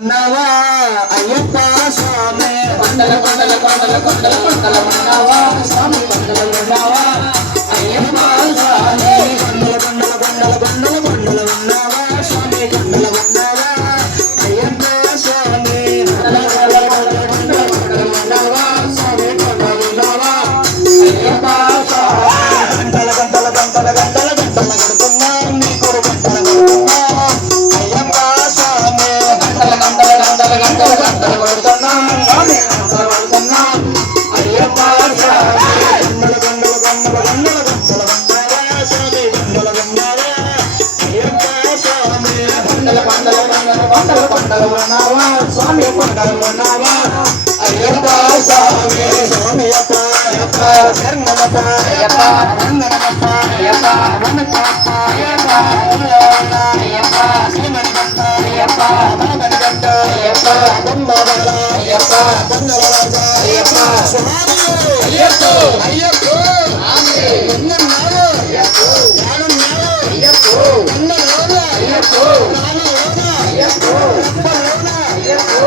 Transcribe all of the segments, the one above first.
ఉన్నవా అయ్యప్ప స్వామి. కొండల కొండల కొండల కొండల కొండల ఉన్నావా స్వామి. కొండల కొండల ఉన్నావా స్వామి కొండలు ఉన్నావా అయ్యప్ప స్వామి స్వామి అప్ప అయ్యప్ప శరణమప్ప అయ్యప్ప వందనమప్ప అయ్యప్ప వనకప్ప అయ్యప్ప అయ్యప్ప శ్రీమణికంఠ అయ్యప్ప బాబనికంఠ అయ్యప్ప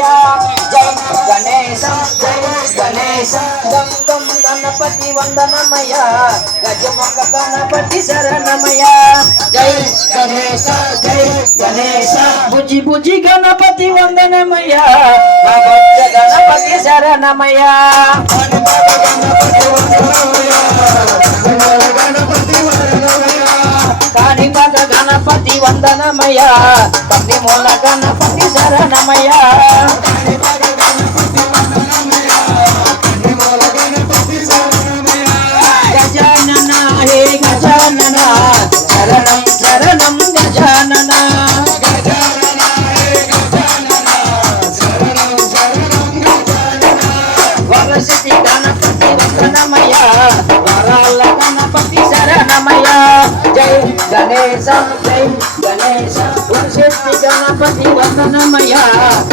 శరణమయ్య జై గణేశ జై గణేశ. గం గం గణపతి వందనమయ్య. గజముఖ గణపతి శరణమయ్య. జై గణేశ జై గణేశ. బుజి బుజి గణపతి వందనమయ్య. గణపతి భక్త గణపతి శరణమయ్య గణపతి వందనమయ్య. కందిమూల గణపతి శరణమయ గజానన హే గజానన. శరణం శరణం గజానన. గణపతి గణేశ జై గణేశ. వరసిద్ధి గణపతి వందనమయ్య.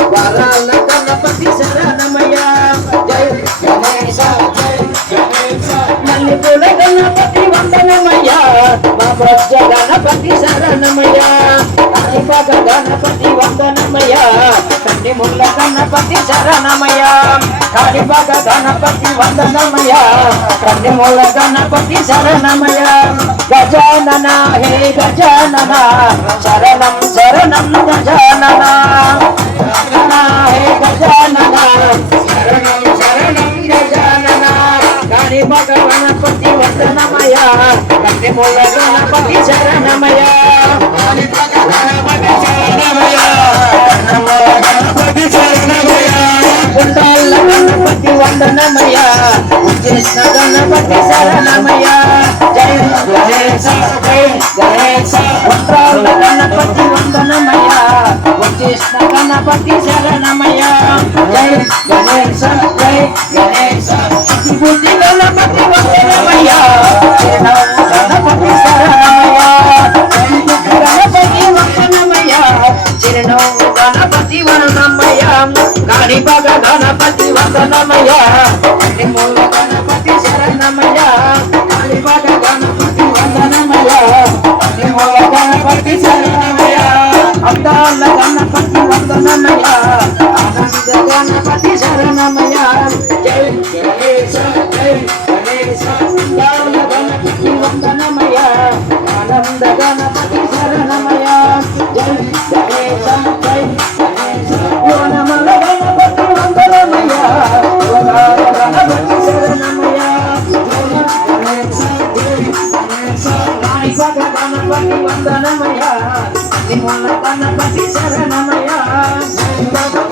వరాల గణపతి శరణమయ్య. జై గణేశ జై గణేశ. మల్లిపూల గణపతి వందనమయ్య. మా గణపతి గణపతి కండి ముల్ల గణపతి శరణమయ్య. కాణిపాక గణపతి వందనమయ కండి గణపతి శరణమయ గజానన హే గజానన శరణం శరణం గజానన. గజానన హే గజానన శరణం శరణం గజానన. కాణిపాక గణపతి వందనమయ కండి గణపతి శరణమయ కాణిపాక గణపతి శరణమయ గణపతి శరణమయ జై గణేశ జై గణేశ. బుద్ధి గణపతి వందనమయ గణపతి శరణమయ గణపతి వందనమయ చిరునవ్వు గణపతి వందనమయ కాణిపాక గణపతి వందనమయ గణపతి శరణమయ గణపతి గణపతి అందాల వందనమయ ఆనంద గణపతి శరణమయ జై గణేశ జై గణేశ గణపతి వందనమయ ఆనంద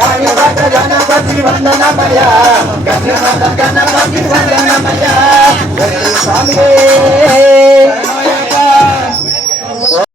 గణపతి వందనమయ కన్నిమూల గణపతి శరణమయ్య స్వామి